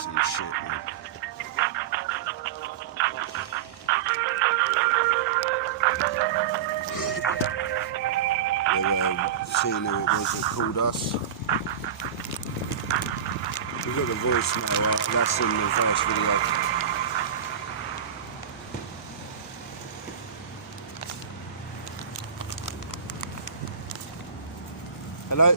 some shit, man. Seeing who it was that called us. We've got the voicemail, that's in the first video. Hello?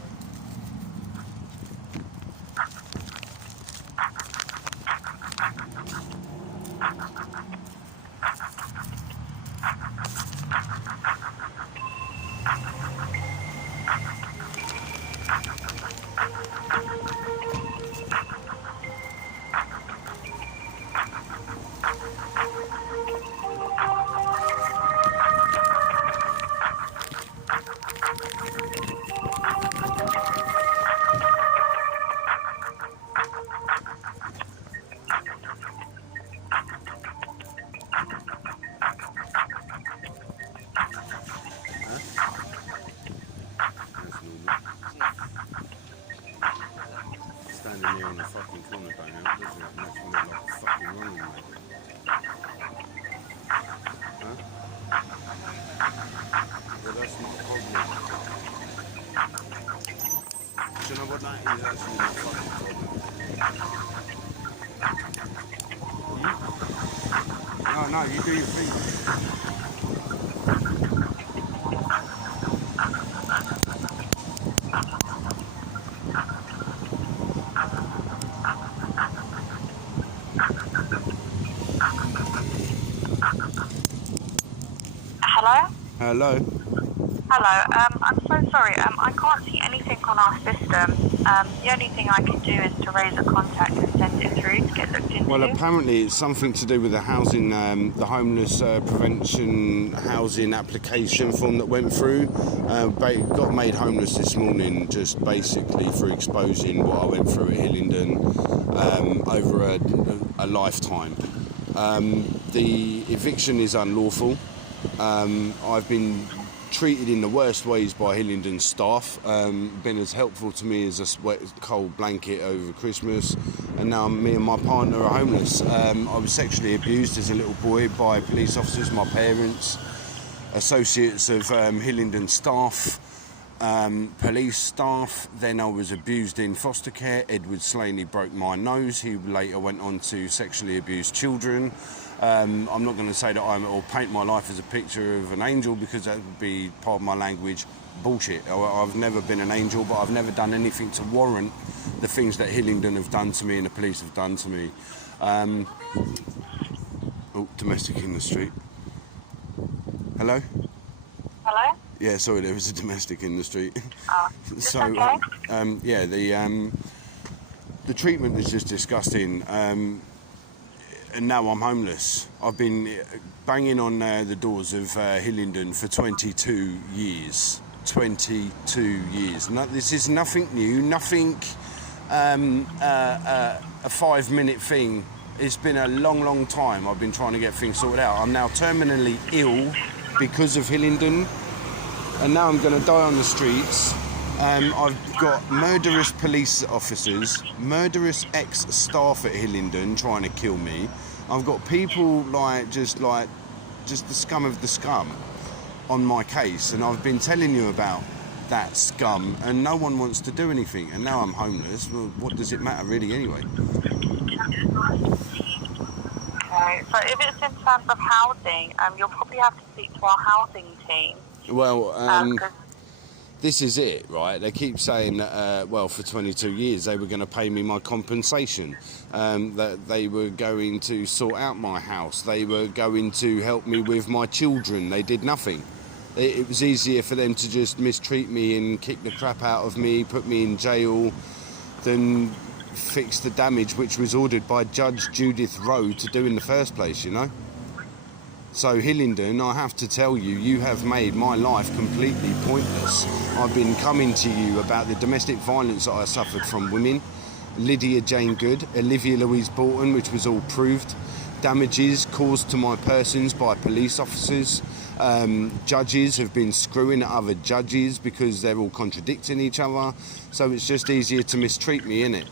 Standing there in the fucking corner going out, doesn't it? Makes me look like a fucking wrong, mate. Huh? Well, that's not a problem. Do you know what that is? That's not a fucking problem. No, you do your thing. Hello? Hello? Hello, I'm so sorry, I can't see anything on our system. The only thing I can do is to raise a contact and send it through to get looked into. Well, apparently it's something to do with the housing, the homeless prevention housing application form that went through. Got made homeless this morning just basically for exposing what I went through at Hillingdon over a lifetime. The eviction is unlawful. I've been treated in the worst ways by Hillingdon staff, been as helpful to me as a wet, cold blanket over Christmas, and now me and my partner are homeless. I was sexually abused as a little boy by police officers, my parents, associates of Hillingdon staff, police staff. Then I was abused in foster care. Edward Slaney broke my nose. He later went on to sexually abuse children. I'm not going to say that or paint my life as a picture of an angel, because that would be, part of my language, bullshit. I've never been an angel, but I've never done anything to warrant the things that Hillingdon have done to me and the police have done to me. Domestic in the street. Hello? Hello? Yeah, sorry, there was a domestic in the street. Oh, So, okay. yeah, the treatment is just disgusting. And now I'm homeless. I've been banging on the doors of Hillingdon for 22 years. 22 years. No, this is nothing new, nothing a 5-minute thing. It's been a long time I've been trying to get things sorted out. I'm now terminally ill because of Hillingdon, and now I'm going to die on the streets. I've got murderous police officers, murderous ex-staff at Hillingdon trying to kill me. I've got people just the scum of the scum on my case, and I've been telling you about that scum, and no one wants to do anything. And now I'm homeless. Well, what does it matter really anyway? Okay, so if it's in terms of housing, you'll probably have to speak to our housing team. Well, this is it, right? They keep saying that, well, for 22 years they were going to pay me my compensation, that they were going to sort out my house, they were going to help me with my children. They did nothing. It was easier for them to just mistreat me and kick the crap out of me, put me in jail, than fix the damage which was ordered by Judge Judith Rowe to do in the first place, you know? So Hillingdon, I have to tell you, you have made my life completely pointless. I've been coming to you about the domestic violence that I suffered from women, Lydia Jane Good, Olivia Louise Bolton, which was all proved, damages caused to my persons by police officers. Judges have been screwing at other judges because they're all contradicting each other. So it's just easier to mistreat me, innit?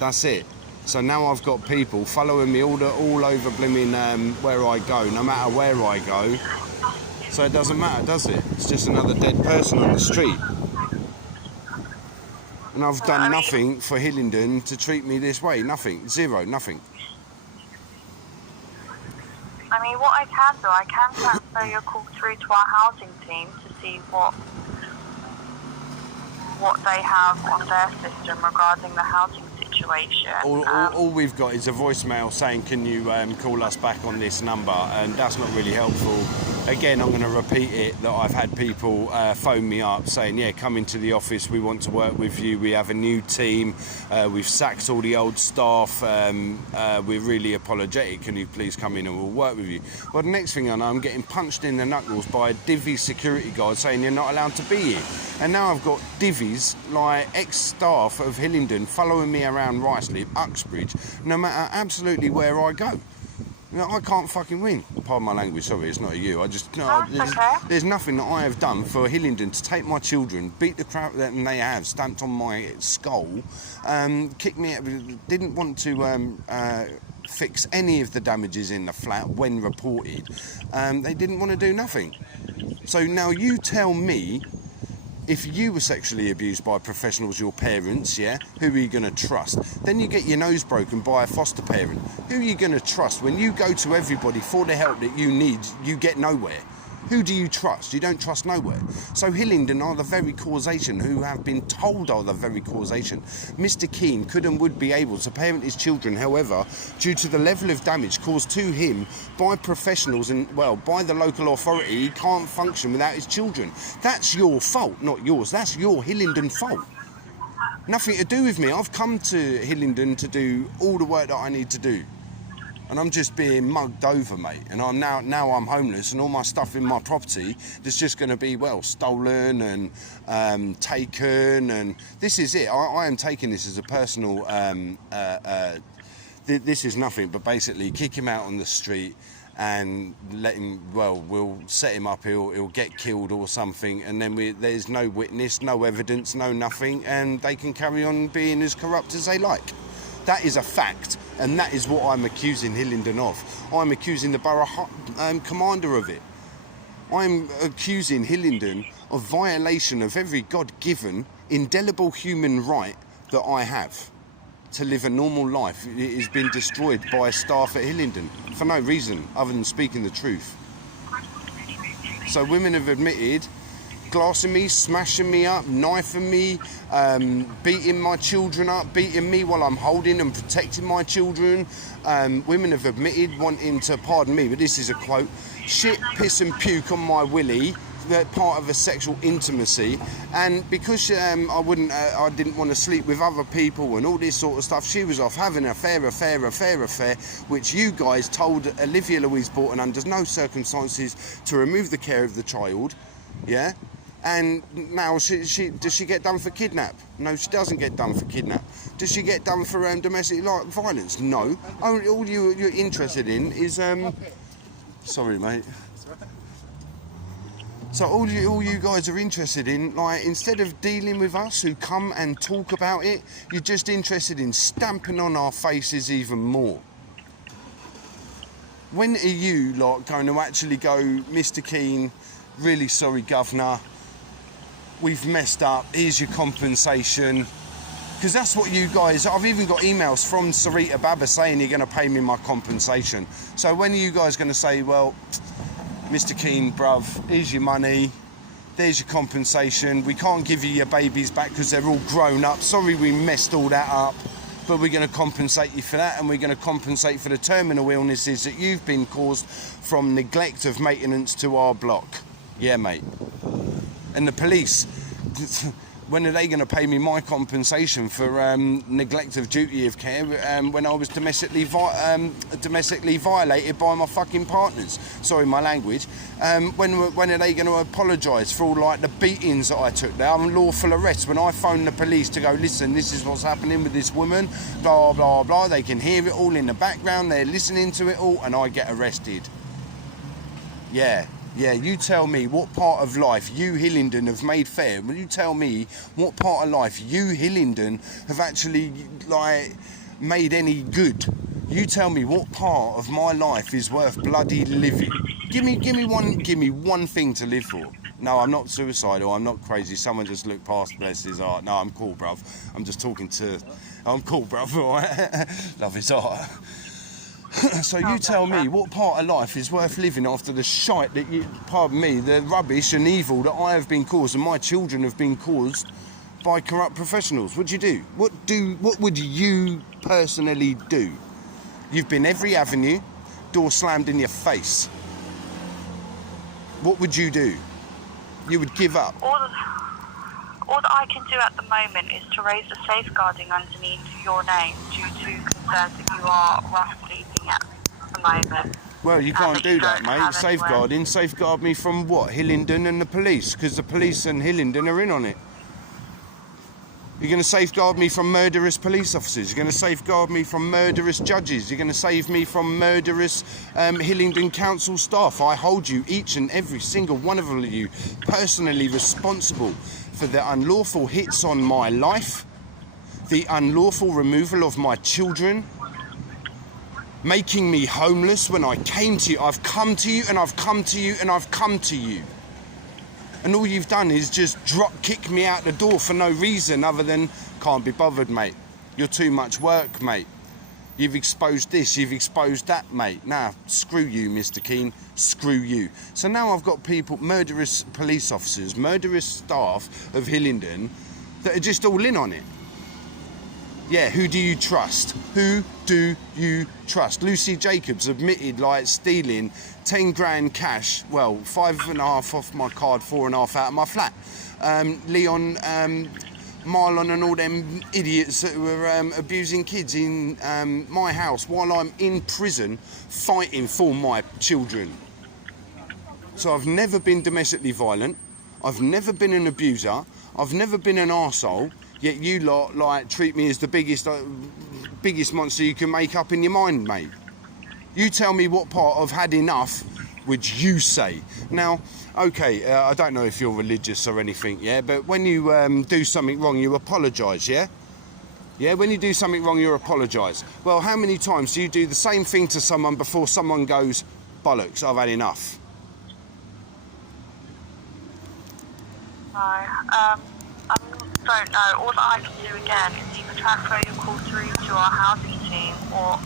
That's it. So now I've got people following me all over blimmin' where I go, no matter where I go. So it doesn't matter, does it? It's just another dead person on the street. And I've done nothing for Hillingdon to treat me this way. Nothing. Zero. Nothing. I mean, what I can do, I can transfer your call through to our housing team to see what they have on their system regarding the housing situation. All we've got is a voicemail saying, can you call us back on this number? And that's not really helpful. Again, I'm going to repeat it, that I've had people phone me up saying, yeah, come into the office, we want to work with you, we have a new team, we've sacked all the old staff, we're really apologetic, can you please come in and we'll work with you? Well, the next thing I know, I'm getting punched in the knuckles by a divvy security guard saying you're not allowed to be here. And now I've got divvies, like ex-staff of Hillingdon, following me around Ruislip, Uxbridge, no matter absolutely where I go. You know, I can't fucking win. Pardon my language, sorry, it's not a you. I just, no, there's nothing that I have done for Hillingdon to take my children, beat the crap that they have, stamped on my skull, kicked me out, didn't want to fix any of the damages in the flat when reported. They didn't want to do nothing. So now you tell me, if you were sexually abused by professionals, your parents, yeah, who are you going to trust? Then you get your nose broken by a foster parent. Who are you going to trust? When you go to everybody for the help that you need, you get nowhere. Who do you trust? You don't trust nowhere. So Hillingdon are the very causation, who have been told are the very causation. Mr. Keane could and would be able to parent his children, however, due to the level of damage caused to him by professionals and, well, by the local authority, he can't function without his children. That's your fault, not yours. That's your Hillingdon fault. Nothing to do with me. I've come to Hillingdon to do all the work that I need to do. And I'm just being mugged over, mate. And I'm now I'm homeless, and all my stuff in my property is just going to be, well, stolen and taken. And this is it. I am taking this as a personal. This is nothing but basically kick him out on the street and let him. Well, we'll set him up. He'll get killed or something, and then there's no witness, no evidence, no nothing, and they can carry on being as corrupt as they like. That is a fact, and that is what I'm accusing Hillingdon of. I'm accusing the borough commander of it. I'm accusing Hillingdon of violation of every God-given, indelible human right that I have to live a normal life. It has been destroyed by staff at Hillingdon for no reason other than speaking the truth. So women have admitted glassing me, smashing me up, knifing me, beating my children up, beating me while I'm holding and protecting my children. Women have admitted wanting to, pardon me, but this is a quote, shit, piss and puke on my willy, that part of a sexual intimacy. And because I didn't want to sleep with other people and all this sort of stuff, she was off having an affair, which you guys told Olivia Louise Borton under no circumstances to remove the care of the child, yeah? And now does she get done for kidnap? No, she doesn't get done for kidnap. Does she get done for domestic violence? No. All you're interested in is sorry, mate. So all you guys are interested in, like, instead of dealing with us who come and talk about it, you're just interested in stamping on our faces even more. When are you lot going to actually go, Mr. Keane, really sorry, Governor, we've messed up, here's your compensation? Because that's what you guys, I've even got emails from Sarita Baba saying you're going to pay me my compensation. So when are you guys going to say, well, Mr. Keane, bruv, here's your money, there's your compensation, we can't give you your babies back because they're all grown up, sorry we messed all that up, but we're going to compensate you for that, and we're going to compensate for the terminal illnesses that you've been caused from neglect of maintenance to our block. Yeah, mate. And the police, when are they going to pay me my compensation for neglect of duty of care when I was domestically violated by my fucking partners? Sorry, my language. When are they going to apologise for all, like, the beatings that I took there? I'm lawful arrest. When I phone the police to go, listen, this is what's happening with this woman, blah, blah, blah, they can hear it all in the background, they're listening to it all, and I get arrested. Yeah, you tell me what part of life you, Hillingdon, have made fair. Will you tell me what part of life you, Hillingdon, have actually, like, made any good. You tell me what part of my life is worth bloody living. Give me one thing to live for. No, I'm not suicidal, I'm not crazy. Someone just looked past, bless his heart. No, I'm cool, bruv. I'm cool, bruv, alright? Love his heart. So you tell me what part of life is worth living after the shite that you, pardon me, the rubbish and evil that I have been caused and my children have been caused by corrupt professionals. What'd you do? What would you personally do? You've been every avenue, door slammed in your face. What would you do? You would give up. All that I can do at the moment is to raise a safeguarding underneath your name due to concerns that you are rough sleeping at the moment. Well, you can't do that, mate. Safeguard me from what? Hillingdon and the police, because the police and Hillingdon are in on it. You're going to safeguard me from murderous police officers. You're going to safeguard me from murderous judges. You're going to save me from murderous Hillingdon Council staff. I hold you, each and every single one of you, personally responsible for the unlawful hits on my life, the unlawful removal of my children, making me homeless when I came to you. I've come to you and I've come to you and I've come to you. And all you've done is just kick me out the door for no reason other than, can't be bothered, mate. You're too much work, mate. You've exposed this, you've exposed that, mate. Nah, screw you, Mr. Keane, screw you. So now I've got people, murderous police officers, murderous staff of Hillingdon that are just all in on it. Yeah, who do you trust? Who do you trust? Lucy Jacobs admitted like stealing 10 grand cash, well, 5.5 off my card, 4.5 out of my flat. Leon, Marlon and all them idiots that were abusing kids in my house while I'm in prison fighting for my children. So I've never been domestically violent, I've never been an abuser, I've never been an arsehole. Yet you lot like treat me as the biggest monster you can make up in your mind, mate. You tell me what part of had enough would you say? Now, okay, I don't know if you're religious or anything, yeah, but when you do something wrong, you apologise, yeah? Yeah, when you do something wrong, you apologise. Well, how many times do you do the same thing to someone before someone goes, bollocks, I've had enough? No, I don't know. All that I can do again is either transfer your call through to our housing team or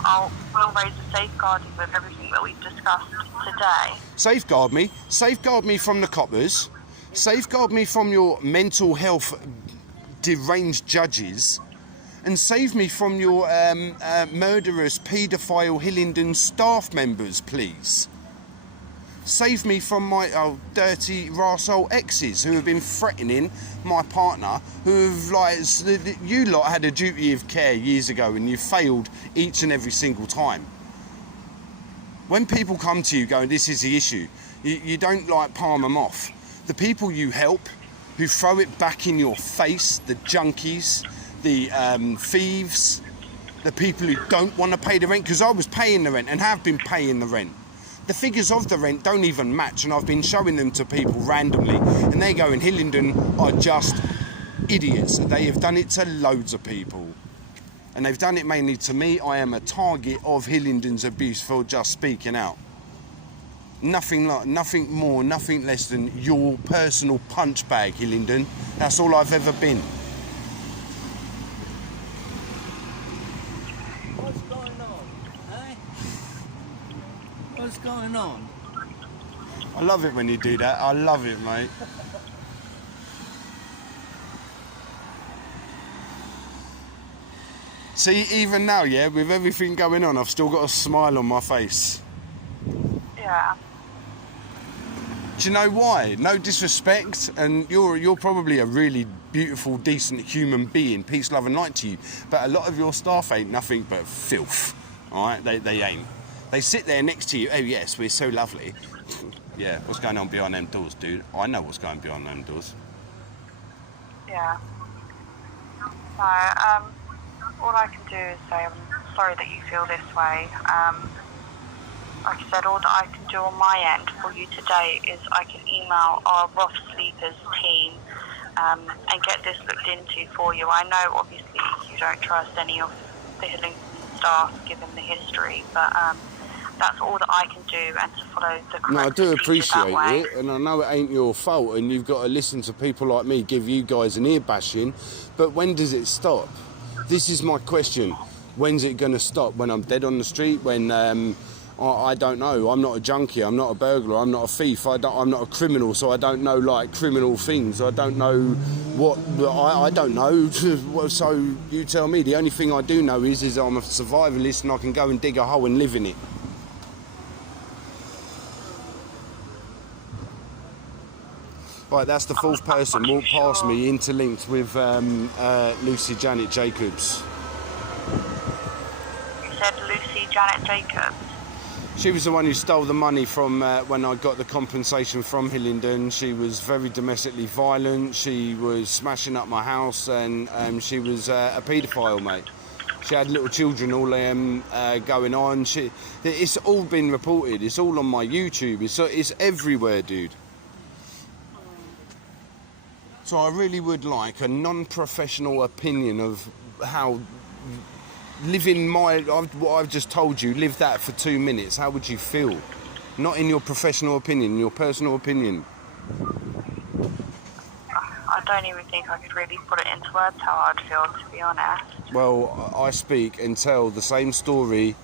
we'll raise a safeguarding with everything that we've discussed today. Safeguard me from the coppers, safeguard me from your mental health deranged judges, and save me from your murderous paedophile Hillingdon staff members, please. Save me from my dirty arsehole exes who have been threatening my partner, who have you lot had a duty of care years ago and you failed each and every single time. When people come to you going, this is the issue, you don't palm them off. The people you help, who throw it back in your face, the junkies, the thieves, the people who don't want to pay the rent, because I was paying the rent and have been paying the rent. The figures of the rent don't even match, and I've been showing them to people randomly, and they go, in Hillingdon are just idiots. They have done it to loads of people, and they've done it mainly to me. I am a target of Hillingdon's abuse for just speaking out. Nothing more, nothing less than your personal punch bag, Hillingdon. That's all I've ever been. What's going on? I love it when you do that. I love it, mate. See, even now, yeah, with everything going on, I've still got a smile on my face. Yeah. Do you know why? No disrespect, and you're probably a really beautiful, decent human being, peace, love and light to you, but a lot of your staff ain't nothing but filth, all right? They ain't. They sit there next to you, oh yes, we're so lovely. Yeah, what's going on behind them doors, dude? I know what's going behind them doors. Yeah. So, all I can do is say I'm sorry that you feel this way. Like I said, all that I can do on my end for you today is I can email our rough sleepers team and get this looked into for you. I know obviously you don't trust any of the Hillingdon staff given the history, but that's all that I can do, and to follow the correct No, I do procedure that way. appreciate it, and I know it ain't your fault, and you've got to listen to people like me give you guys an ear bashing, but when does it stop? This is my question. When's it going to stop? When I'm dead on the street? When, I don't know. I'm not a junkie, I'm not a burglar, I'm not a thief, I'm not a criminal, so I don't know, like, criminal things. I don't know what... I don't know. So you tell me. The only thing I do know is I'm a survivalist and I can go and dig a hole and live in it. Right, that's the fourth person walked past me, interlinked with Lucy Janet Jacobs. You said Lucy Janet Jacobs? She was the one who stole the money from when I got the compensation from Hillingdon. She was very domestically violent. She was smashing up my house, and she was a paedophile, mate. She had little children all going on. It's all been reported. It's all on my YouTube. It's everywhere, dude. So I really would like a non-professional opinion of how living what I've just told you, live that for 2 minutes. How would you feel? Not in your professional opinion, in your personal opinion. I don't even think I could really put it into words how I'd feel, to be honest. Well, I speak and tell the same story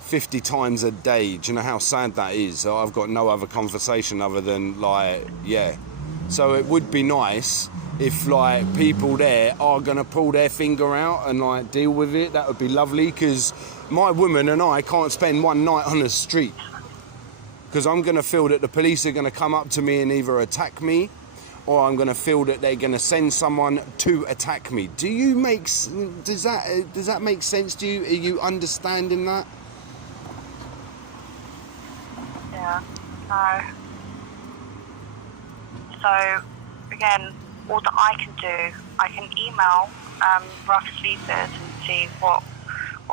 50 times a day. Do you know how sad that is? I've got no other conversation other than, like, yeah. So it would be nice if, like, people there are going to pull their finger out and, like, deal with it. That would be lovely, because my woman and I can't spend one night on the street, because I'm going to feel that the police are going to come up to me and either attack me, or I'm going to feel that they're going to send someone to attack me. Does that make sense to you? Are you understanding that? Yeah, no. So, again, all that I can do, I can email rough sleepers and see what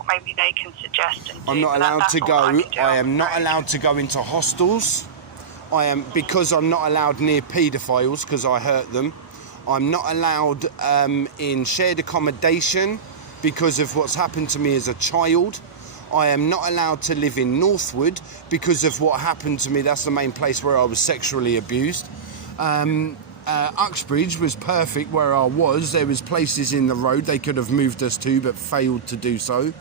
maybe they can suggest. And I'm not allowed to go. I am not allowed to go into hostels. Because I'm not allowed near paedophiles because I hurt them. I'm not allowed in shared accommodation because of what's happened to me as a child. I am not allowed to live in Northwood because of what happened to me. That's the main place where I was sexually abused. Uxbridge was perfect where I was. There was places in the road they could have moved us to, but failed to do so.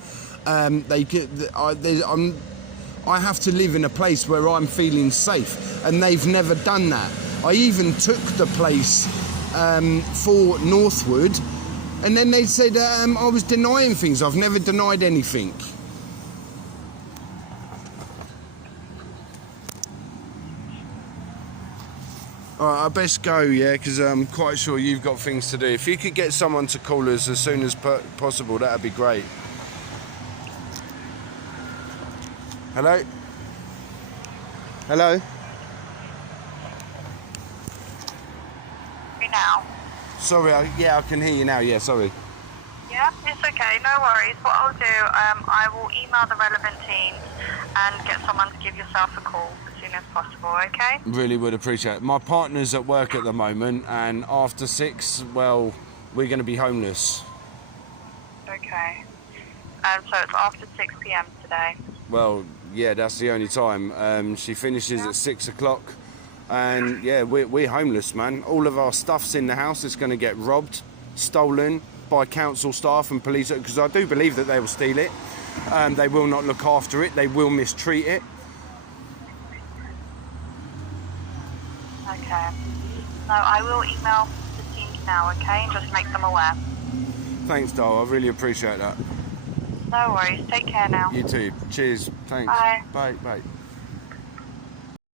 I have to live in a place where I'm feeling safe, and they've never done that. I even took the place for Northwood, and then they said I was denying things. I've never denied anything. Alright, I best go, yeah, because I'm quite sure you've got things to do. If you could get someone to call us as soon as possible, that'd be great. Hello? Hello? Me now? Sorry, I can hear you now, yeah, sorry. Yeah, it's okay, no worries. What I'll do, I will email the relevant teams and get someone to give yourself a call as soon as possible, okay? Really would appreciate it. My partner's at work at the moment, and after 6, well, we're going to be homeless. Okay. So it's after 6 p.m. today? Well, yeah, that's the only time. She finishes at 6 o'clock, and yeah, we're homeless, man. All of our stuff's in the house. It's going to get robbed, stolen by council staff and police, because I do believe that they will steal it. They will not look after it. They will mistreat it. Okay. No, I will email the teams now, okay, and just make them aware. Thanks, doll. I really appreciate that. No worries. Take care now. You too. Cheers. Thanks. Bye. Bye. Bye.